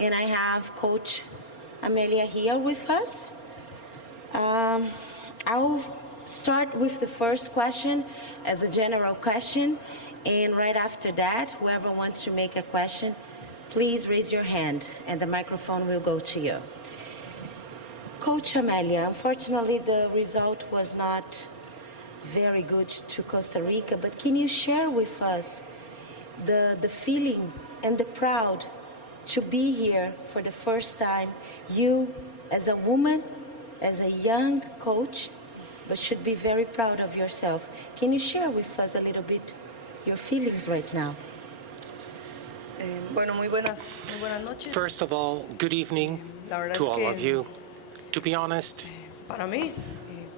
and I have Coach Amelia here with us. I'll start with the first question as a general question, and right after that, whoever wants to make a question, please raise your hand and the microphone will go to you. Coach Amelia, unfortunately the result was not very good to Costa Rica, but can you share with us the feeling and the proud to be here for the first time, you as a woman, as a young coach, but should be very proud of yourself. Can you share with us a little bit your feelings right now? Muy buenas noches. First of all, good evening to all of you. To be honest, Para mí,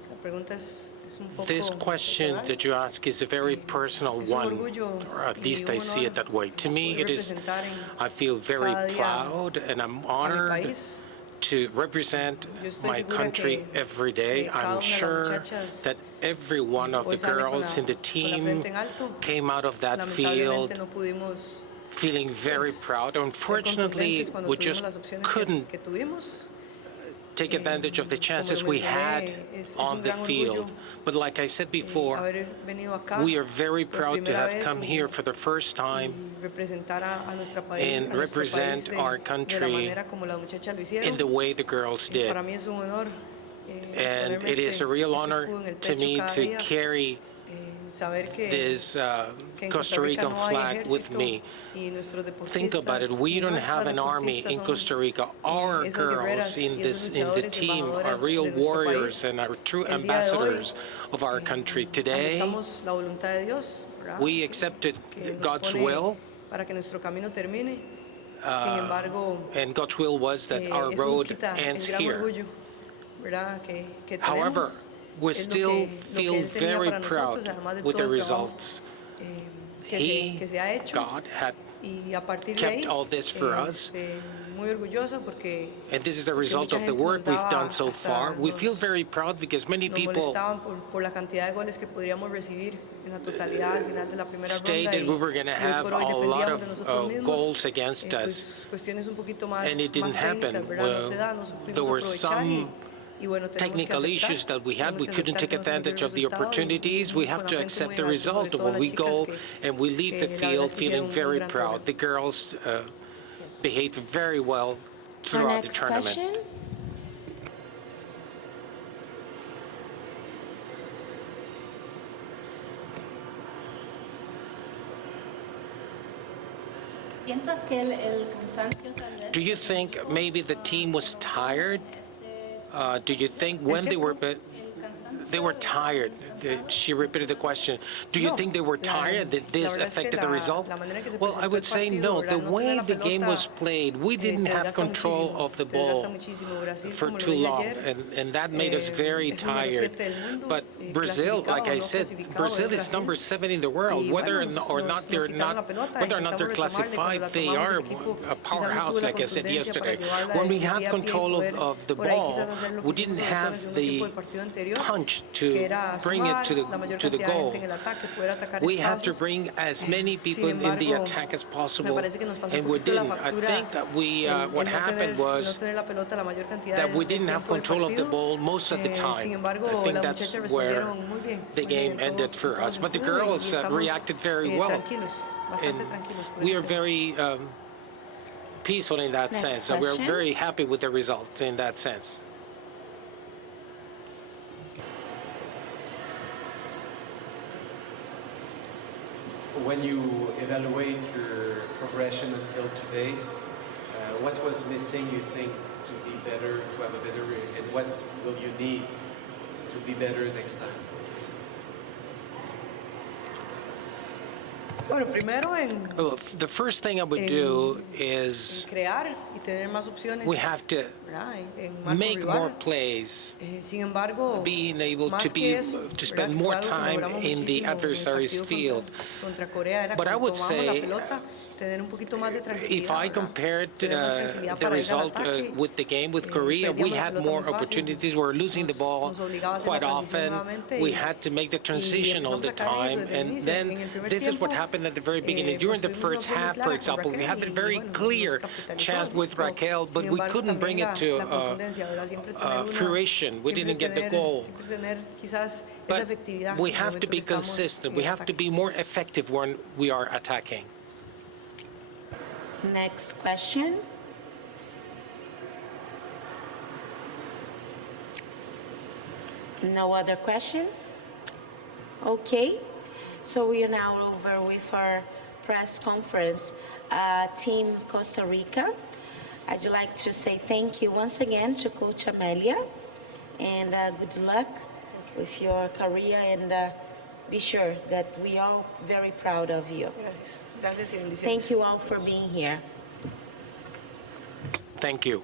la pregunta es un poco this question personal. that you ask is a very personal Es un one, orgullo or at y least I un see it honor that way. To me, poder it is, representar en I feel very cada día proud and I'm a mi honored país. to represent Yo estoy my segura country que every day. cada I'm una de las sure muchachas that every one of hoy the sale con girls in the la team frente en alto. came out of that field Lamentablemente no pudimos feeling very proud. ser Unfortunately, contundentes cuando we tuvimos just las opciones couldn't que tuvimos. take advantage of the Como chances lo we had mencioné, es on un the gran field. orgullo, But like I said before, haber venido acá we are very por proud to primera have vez come here for the first time representar a nuestro and represent país our de la country manera como las muchachas lo hicieron. in the way the girls did. Para mí es un honor And ponerme it is a real honor escudo en el to pecho me cada to día, carry saber this que en Costa Rica Rican no hay flag with ejército me. y nuestros Think about it. deportistas We y don't nuestras have an army deportistas in son, Costa Rica. Our esas girls guerreras in y this esos in the luchadores, team are embajadoras real de nuestro warriors país. and are true El día de hoy, ambassadors of our country. Today, aceptamos la voluntad de Dios, ¿verdad? we accepted que nos God's pone will, para que nuestro camino termine. Sin embargo, and God's will was that our eso road quita el ends gran here. orgullo, ¿verdad? Que However, tenemos. we Es still lo feel que Él tenía very para proud nosotros, además de with todo the el trabajo results. que se ha hecho. God, had Y a partir de kept ahí, all this for us. Muy orgullosa porque And this is the result mucha of the gente work nos we've daba done so hasta far. We feel nos very proud because many people molestaban por la cantidad de goles que podríamos recibir en la totalidad al final de la primera ronda. stated we were going to have por hoy a lot dependíamos de nosotros of mismos. goals against us, Cuestiones un poquito más, and it didn't más técnicas, happen. ¿verdad? No se da, no supimos There were aprovechar some y bueno, tenemos que technical aceptar, issues that we had. tenemos We que couldn't aceptar take que no se nos dio el advantage of the resultado opportunities. We have con la to frente accept muy the en alto, result. sobre todo When las we chicas go and we leave que the la verdad field es que feeling hicieron un very gran proud. torneo. The girls behaved very well Our throughout the next tournament. question. ¿Piensas que el cansancio tal vez? Do you think maybe the team was tired? Do you think when they were tired? She repeated the question. Do you think they were tired? That this affected the result? Well, I would say no. The way the game was played, we didn't have control of the ball for too long, and that made us very tired. But Brazil, like I said, Brazil is number 7 in the world. Whether or not they're classified, they are a powerhouse, like I said yesterday. When we had control of the ball, we didn't have the punch to bring it to the goal. We had to bring as many people in the attack as possible, and we didn't. I think that what happened was that we didn't have control of the ball most of the time. I think that's where the game ended for us. But the girls reacted very well, and we are very peaceful in that sense. So we're very happy with the result in that sense. When you evaluate your progression until today, what was missing, you think, to be better, to have a better, and what will you need to be better next time? Bueno, primero Well, the first thing I would do is crear y tener más opciones. we have to make more plays, Sin embargo, being able más to que eso, spend ¿verdad? more Que fue algo que time logramos in the muchísimo en el adversary's partido field. contra Corea, era But I cuando would tomábamos la say pelota, tener un poquito más de tranquilidad. If I ¿verdad? compared Tener más tranquilidad the para ir al result ataque. with the game with Korea, we Perdíamos la had pelota more muy fácil, opportunities. We were losing the ball nos obligaba a hacer quite la transición often. nuevamente We y- had to make the y transition all empezamos the a caer en eso time. desde el And inicio. then En el primer this is what tiempo, happened at the very beginning. pues During the tuvimos una first opción muy half, clara for con example, we Raquel had a y, very bueno, nos clear capitalizó. chance with Pero, Raquel, but sin we embargo, couldn't bring también it to la contundencia, ¿verdad? Siempre tener una- fruition. We siempre didn't get the tener- goal. siempre tener quizás esa But efectividad we en el have to momento be que estamos consistent. en We el have to ataque. be more effective when we are attacking. Next question. No other question? Okay, so we are now over with our press conference. Team Costa Rica, I'd like to say thank you once again to Coach Amelia, and good luck with your career, and be sure that we are very proud of you. Gracias. Gracias y bendiciones. Thank you all for being here. Thank you.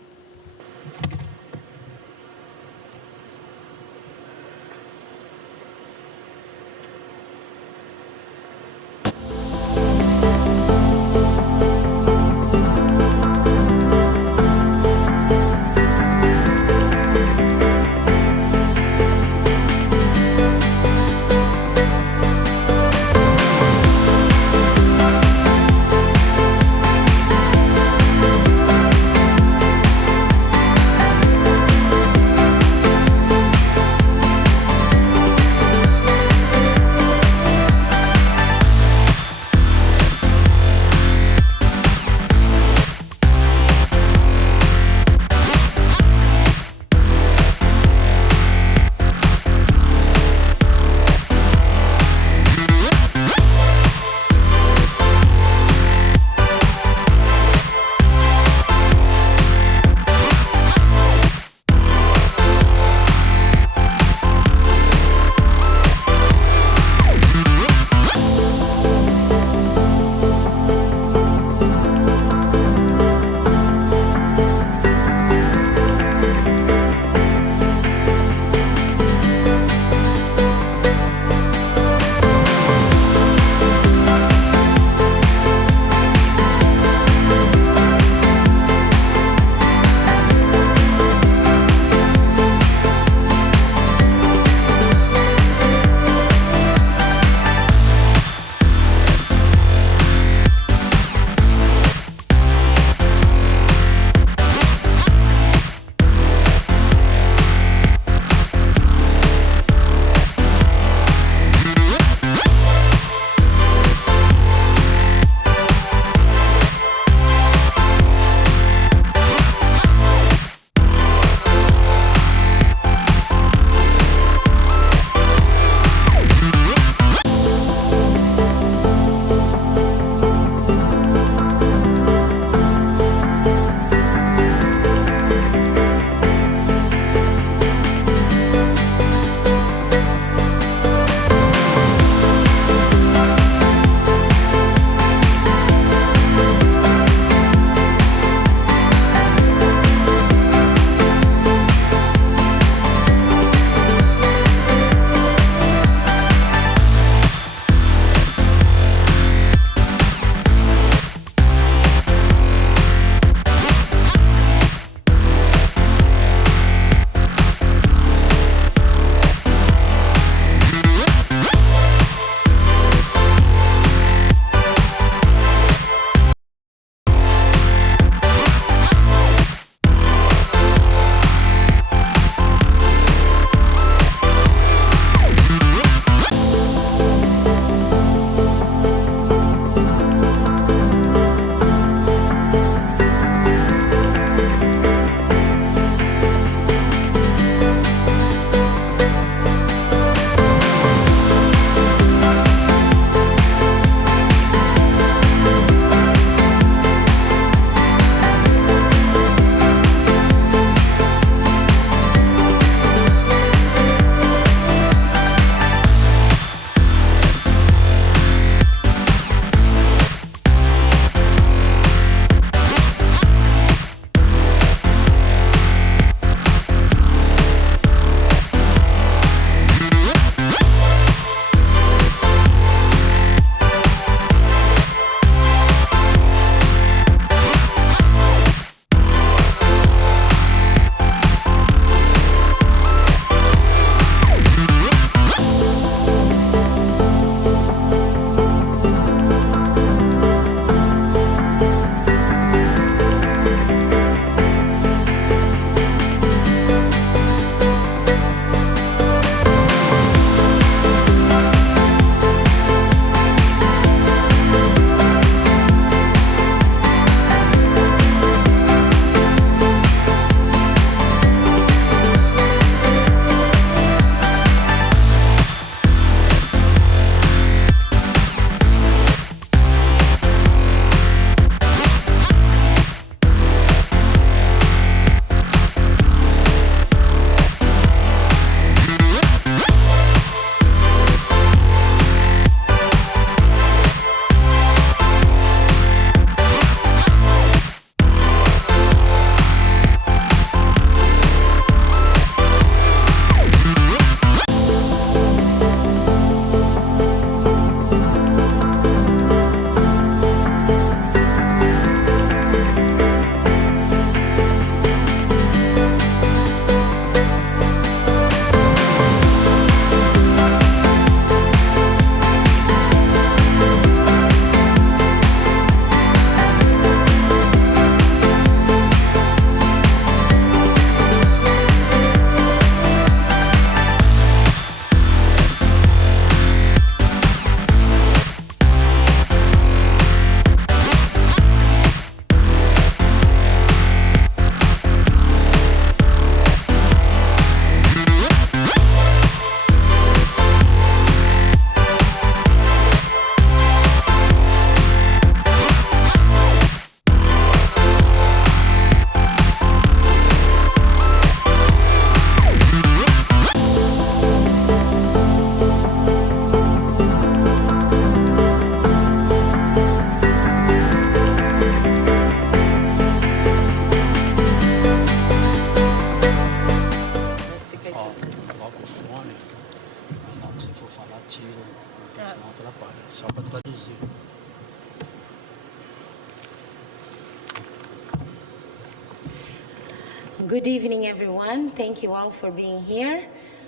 Good evening, everyone. Thank you all for being here.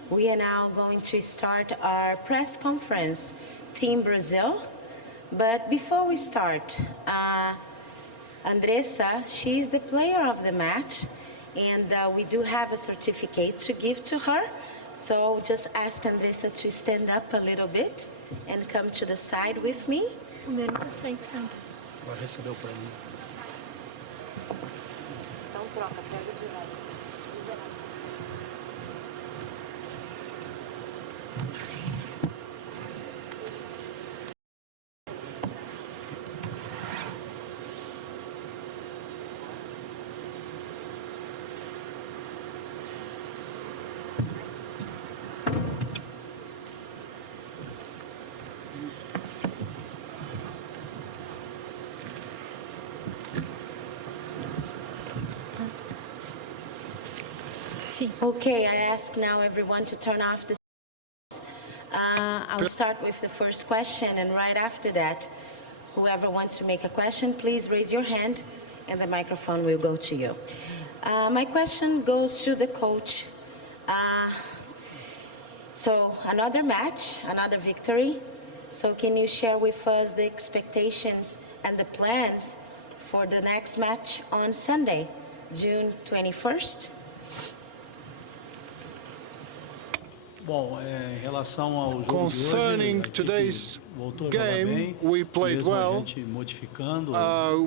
We are now going to start our press conference, Team Brazil. But before we start, Andressa, she is the player of the match, and we do have a certificate to give to her. So just ask Andressa to stand up a little bit and come to the side with me. O meu não tá sentando. Agora recebeu para mim. Então troca, pega do lado. Sim. Okay, I ask now everyone to turn off the. I'll start with the first question, and right after that, whoever wants to make a question, please raise your hand, and the microphone will go to you. My question goes to the coach. So another match, another victory. So can you share with us the expectations and the plans for the next match on Sunday, June 21st? Bom, em relação ao jogo Concerning de hoje, today's voltou a jogar game, bem, we played mesmo well. a gente modificando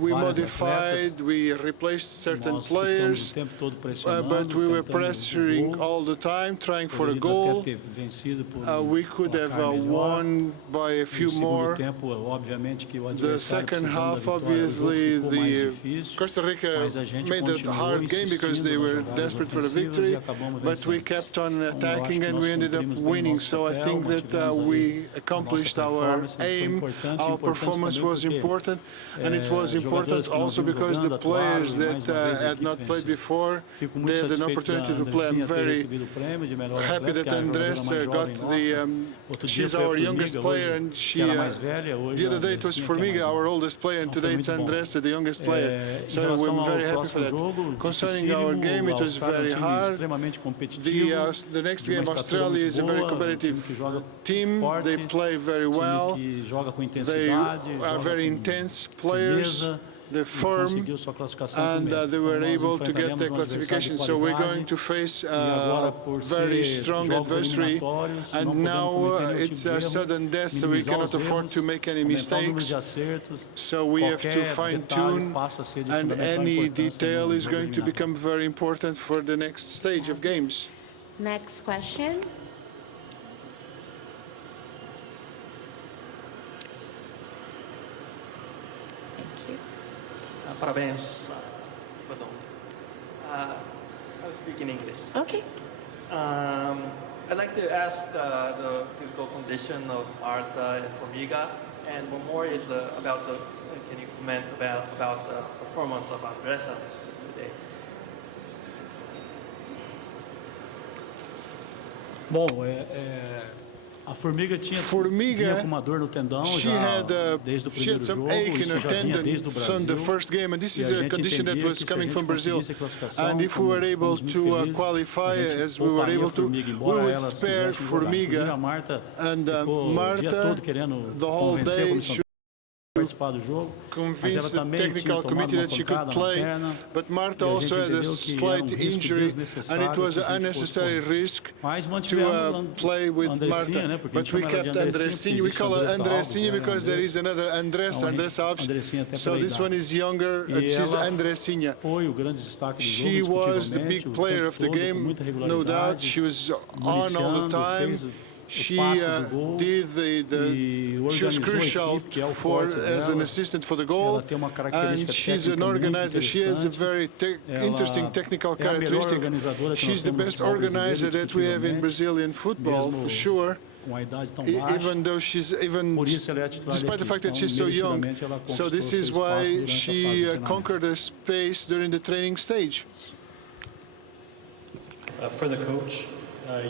We vários modified, atletas, we replaced certain nós ficamos players, o tempo todo pressionando, but we were tentando o pressuring gol. all the time, trying for a Poderia goal. até ter vencido por We could have placar melhor. won by a few No segundo more. tempo, obviamente que o The adversário second precisando da half, vitória, o jogo obviously, ficou mais the difícil, Costa Rica mas a gente made a continuou hard game because they insistindo nas were jogadas desperate for the ofensivas victory, e acabamos but we vencendo. kept on Então, eu acho attacking que and nós we ended up cumprimos bem winning. nosso So I papel, think that mantivemos aí we a accomplished nossa our performance, foi aim. importante, Our importante performance também was porque, important, and it was important jogadores que não also vinham because the jogando players atuaram e mais that uma vez a had equipe not played venceu. before, Fico they muito had an satisfeito da opportunity to play. I'm Andressinha ter very recebido o prêmio de melhor happy atleta, that que é a jogadora Andressa mais got jovem the. nossa. Outro dia She's foi a our Formiga, youngest player, hoje, and que she. era mais velha, hoje The a other day it was Andressinha, que é mais Formiga, our nova. oldest player, and Então, today foi it's muito bom. Andressa, the youngest player. Em So relação we're ao very happy for próximo that. jogo, Concerning our dificílimo, game, a it was Austrália é very time hard. extremamente competitivo, The next de uma game, estatura Australia muito is a very boa, time que competitive joga team. forte, They play very well. time que joga com They intensidade, are joga very com intense players. firmeza, They're e firm, conseguiu sua classificação por and mérito. they Então, were nós able to get enfrentaremos their um adversário de classification. So we're qualidade, going to face e agora, a por very ser strong jogos adversary. eliminatórios, não And podemos now cometer nenhum it's tipo de a erro, sudden death, so we minimizar cannot os afford erros, to make any aumentar o número mistakes. de acertos. So we have to Qualquer fine detalhe tune, passa a ser de and fundamental any importância detail no is jogo going to eliminatório. become very important for the next stage of games. Next question. Thank you. Parabéns. Pardon. I'll speak in English. Okay. I'd like to ask the physical condition of Marta and Formiga, and one more is about the. Can you comment about the performance of Andressa today? Bom, a Formiga vinha com uma dor no tendão já desde o She primeiro had some jogo, ache in isso her já vinha tendon desde o from the Brasil. first game, and this E is a a gente condition that entendia was que se a coming gente from Brazil. conseguisse a classificação, And if we como were able fomos muito to felizes, qualify a gente as we were pouparia able a to, Formiga, we embora would elas spare quisessem jogar. Inclusive a Formiga Marta and ficou o dia Marta todo querendo the whole convencer a day. comissão participar do jogo, mas ela Convinced the também tinha technical tomado committee uma that she could pancada na play, perna. but Marta E a also gente had a entendeu que era slight risco injury, and desnecessário it was que an a gente fosse unnecessary correr. risk Mas to mantivemos play with Andressinha, Marta. né? Porque a But gente we chama ela kept de Andressinha. We existe call her Andressa Andressinha Alves, because there is another Andressa, Então, a gente- Andressa Alves. Andressinha até So pela this idade. one is younger, and E she's ela Andressinha. foi o grande destaque do jogo, She was the indiscutivelmente, big o player tempo of the todo, com game, muita no doubt. regularidade, She was on all the municiando, time. fez o She passe do gol did e she was organizou a crucial equipe, que é o for forte as an dela. assistant for the goal, Ela tem uma and característica she's an técnica muito organizer. She has a interessante. very Ela interesting technical é a melhor characteristic. organizadora que nós She's the temos no best futebol brasileiro, organizer that we have in indiscutivelmente, Brazilian football, mesmo for sure. com a idade tão baixa. Even though she's even, Por isso ela é a titular despite da the fact equipe. that Então, she's so young, merecidamente, ela so conquistou this seu is espaço why durante a fase de she treinamento. conquered a space during the training stage. For the coach,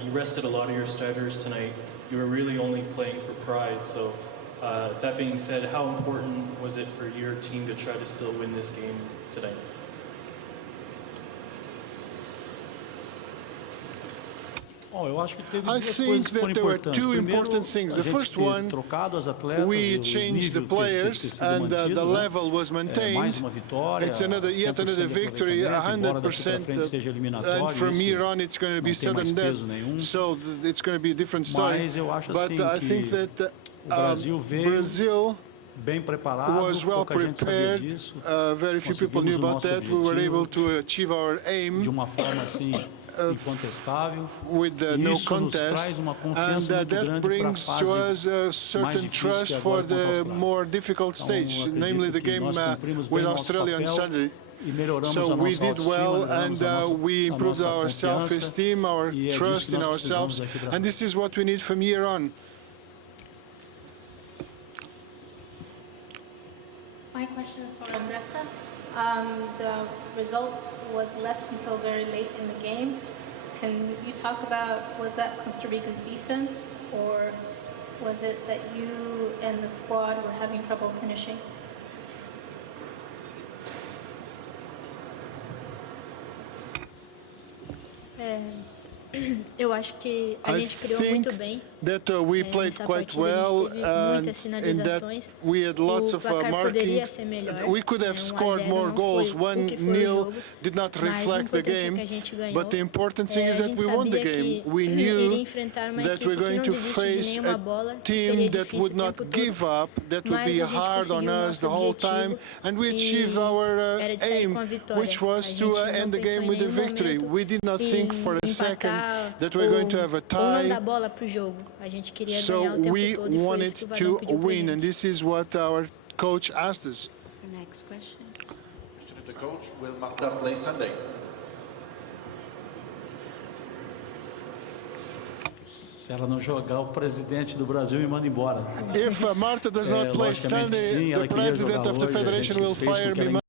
you rested a lot of your starters tonight. You were really only playing for pride. So, that being said, how important was it for your team to try to still win this game tonight? Eu acho que teve I duas think coisas que that foram there were importantes. two Primeiro, important things. a The gente first ter one, trocado as atletas, we e o changed the nível ter players sido and mantido, the né? level was Mais maintained. uma vitória, It's yet 100% another de victory, aproveitamento, embora daqui para 100%. frente seja eliminatório, And from isso here on, it's going to be não tem mais sudden death. peso nenhum. So it's going to be a different story. Mas eu acho But assim I think que that o Brasil veio Brazil bem preparado, was well pouca gente sabia prepared. disso. Very few people knew Conseguimos o about nosso that. We were objetivo able to achieve our aim de uma forma assim incontestável. with no Isso nos contest, traz uma and confiança muito that grande para a brings to us fase a certain difícil trust que for agora contra a the Austrália. more difficult stage, Então, namely the acredito que game nós cumprimos bem with nosso Australia on papel Sunday. e melhoramos So a we nossa did autoestima, well, melhoramos and we improved nossa our confiança, self-esteem, our e é disso trust que in nós ourselves, precisamos daqui para and frente. this is what we need from here on. My question is for Andressa. The result was left until very late in the game. Can you talk about, was that Costa Rica's defense, or was it that you and the squad were having trouble finishing? Eu acho que a I gente criou think muito bem. that we played Nessa quite partida well, a gente teve and muitas in that finalizações. we had lots O of placar marking. poderia ser melhor. We could have 1 a scored 0 more não goals. foi o que foi o 1-0 jogo, did not mas o reflect the importante é game, que a gente ganhou. but the important thing is A that gente we won the sabia game. que We iria knew enfrentar uma that equipe we're que going não to desiste de face nenhuma a bola, que team seria that difícil would o not tempo give todo. up, that would Mas be a gente hard on conseguiu o us nosso the whole time, objetivo, and we que achieved our era de sair aim, com a vitória. which was A to gente não end the pensou game em with a nenhum victory. momento We did not think for a second empatar that we're going to ou have a não tie. dar bola para o jogo. A gente queria ganhar So o tempo we todo e foi wanted isso que o Vadão to pediu pra win, and gente. this is what our coach asked us. Next question. Question to the coach, will Marta play Sunday? Se ela não jogar, o presidente do Brasil me manda embora. If Marta does not play Logicamente que Sunday, sim, the ela queria president jogar of the hoje, a federation gente will fez com fire que me. ela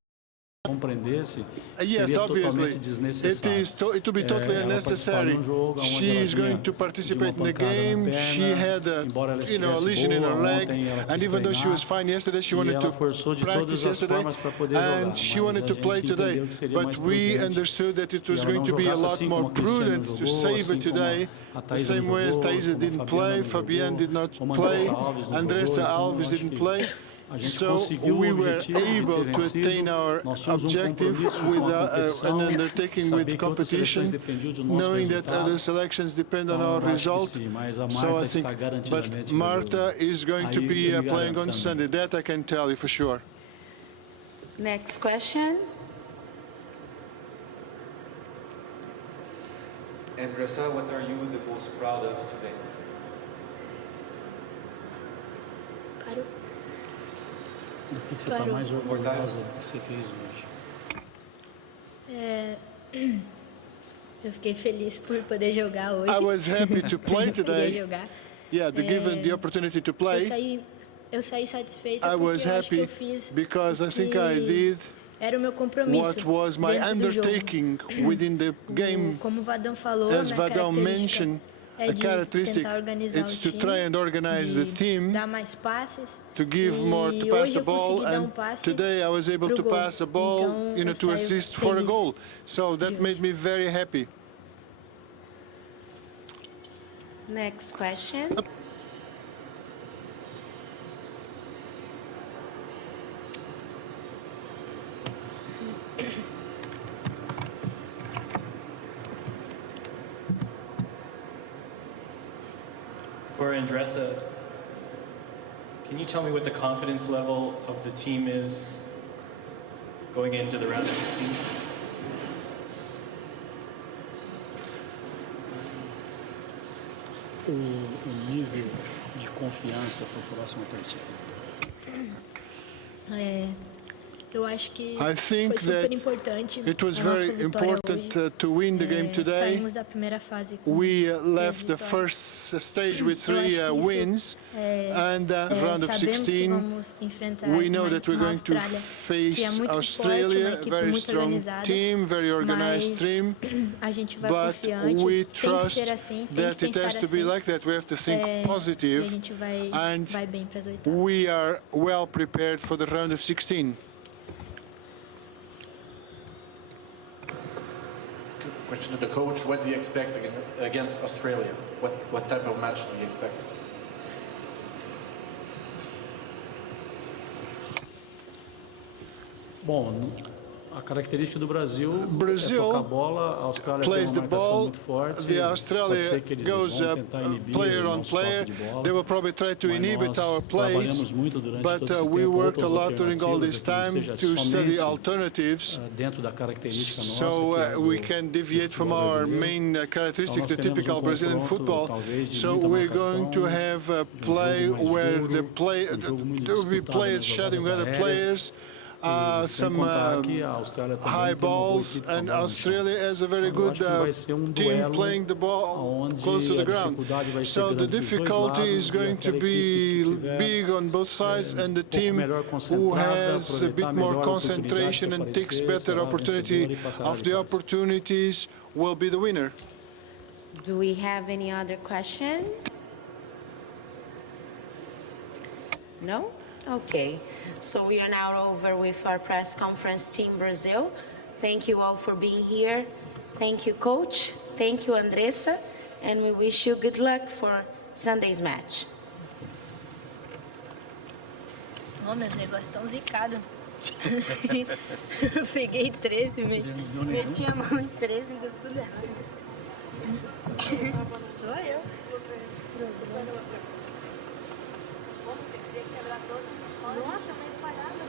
compreendesse, Yes, seria obviously. totalmente desnecessário. It will be totally Ela participar unnecessary. de jogo onde She ela is vinha going to de participate uma in the pancada na game. perna, She had a, embora ela a estivesse lesion in boa, her leg, ontem ela and quis even though she was treinar, fine yesterday, she e wanted ela to forçou de practice todas as yesterday, formas para poder and jogar, she mas wanted a to gente play today. entendeu que seria mais But we prudente understood that it que was ela going não to be a jogasse lot assim more como a Cristiane prudent to jogou, save assim it como today, a the Thaisa não same way as jogou, Thaisa como a didn't Fabiana play, não Fabienne jogou, did not como a play, Andressa Alves não Andressa jogou, então Alves eu acho didn't que play. a gente So conseguiu we o were objetivo de ter able to vencido. attain our Nós tínhamos objective compromisso with com a competição, an undertaking saber with que outras seleções competition, dependiam do nosso knowing that resultado. other selections depend on Então, our eu acho que result. sim, mas a So Marta I think, está garantidamente but no Marta jogo. is going to Aí be eu me playing garanto on também. Sunday. That I can tell you for sure. Next question. Andressa, what are you the most proud of today? Parou. O que você está Parou. mais orgulhosa que você fez hoje? Eu fiquei feliz por poder jogar hoje. I was happy to play Eu queria today. jogar. Yeah, given the opportunity to play, Eu saí satisfeita I porque was eu acho que happy eu fiz because I think I que did era o meu compromisso what was my dentro do jogo. undertaking within the game. Como o Vadão falou, As minha Vadão característica mentioned, é a de characteristic tentar organizar is o to time, try and organize the de team, dar mais passes. to give more, to E pass hoje the eu ball, consegui dar and passe today I was able pro to gol. pass a ball, Então, eu to saio assist for a feliz. goal. So that made me very happy. Next question. For Andressa, can you tell me what the confidence level of the team is going into the round of 16? O nível de confiança para a próxima partida. Eu acho que I think foi super that importante it was a nossa very vitória important hoje. to win the game today. Saímos da primeira fase com We 3 left the vitórias. first stage with Eu acho 3 que isso, wins, and round of sabemos que 16, vamos enfrentar we know that we're uma going to Austrália que é face muito Australia, forte, uma a equipe very muito strong organizada, team, very organized mas team, a gente vai but confiante, we tem que trust ser assim, tem that que it pensar has to be assim, like that. We have to think e a positive, gente vai and bem para as oitavas. we are well prepared for the round of 16. Question to the coach, what do you expect against Australia? What type of match do you expect? Bom, a característica do Brasil é Brazil tocar a bola, a Austrália tem plays uma the marcação ball. muito forte. The Pode Australia ser que eles goes vão tentar inibir player o on nosso player. toque de bola. They will probably try to Mas inhibit our nós plays, trabalhamos muito durante but todo esse we tempo worked a outras lot during all this alternativas, time que não to seja study somente alternatives, dentro da característica nossa, so que é we do can deviate from futebol our brasileiro. main Então, characteristic, nós the teremos typical Brazilian confronto, football. talvez, de So muita we're marcação, going to have a de play jogo mais where duro, the jogo muito there will be disputado players nas shadowing jogadas other aéreas. players. Sem Some contar que a Austrália também high tem uma boa balls, equipe com a and bola no chão. Australia has a very Então, eu good acho que vai ser um team duelo playing the ball onde close to the a ground. dificuldade vai ser So the grande dos dois difficulty lados, is e going to aquela equipe be que tiver, big on both sides, and the team melhor who concentrada, has a bit aproveitar more melhor a concentration oportunidade and que takes aparecer, better será opportunity vencedor e passará of de the fase. opportunities will be the winner. Do we have any other question? No? Okay. So we are now over with our press conference team Brazil. Thank you all for being here. Thank you, Coach. Thank you, Andressa. And we wish you good luck for Sunday's match. Ó, meus negócios estão zicados. Eu peguei 13, meti a mão em 13 e deu tudo errado. Sou eu. Nossa, meio parada.